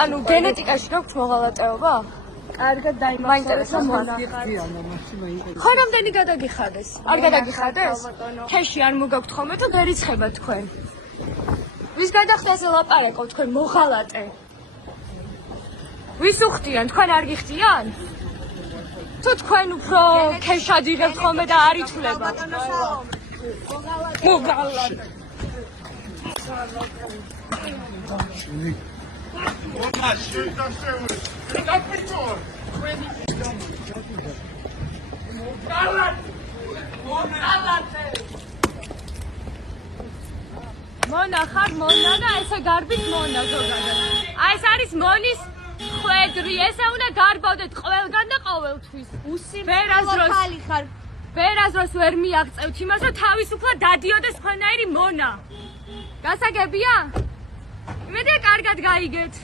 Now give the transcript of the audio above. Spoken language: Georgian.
ანუ გენეტიკაში რა გვქს მოღალატეობა? კარგად მაინტერესებს დაიმახსოვრეთ. ხო რამდენი გადაგიხადეს? არ გადაგიხადეს? თეში არ მოგაქვთ ხოლმე თუ გერიცხება თქვენ? ვის გადახდაზე ლაპარაკობ თქვენ მოღალატე? ვის უხდიან? თქვენ არ გიხდიან? თუ თქვენ უფრო ქეშად იღებთ ხოლმე და არ ითვლება. მოღალატე. მონა ხარ მონა და ესე გარბით მონა ზოგადად. აი ეს არის მონის ხვედრი, ესე უნდა გარბავდეთ ყველგან და ყოველთვის. ხალი ხარ. ვერაზროს ვერ მიაღწევთ იმას, რომ თავისუფლად დადიოდეს თქვენაირი მონა. გასაგებია? იმედია კარგად გაიგეთ.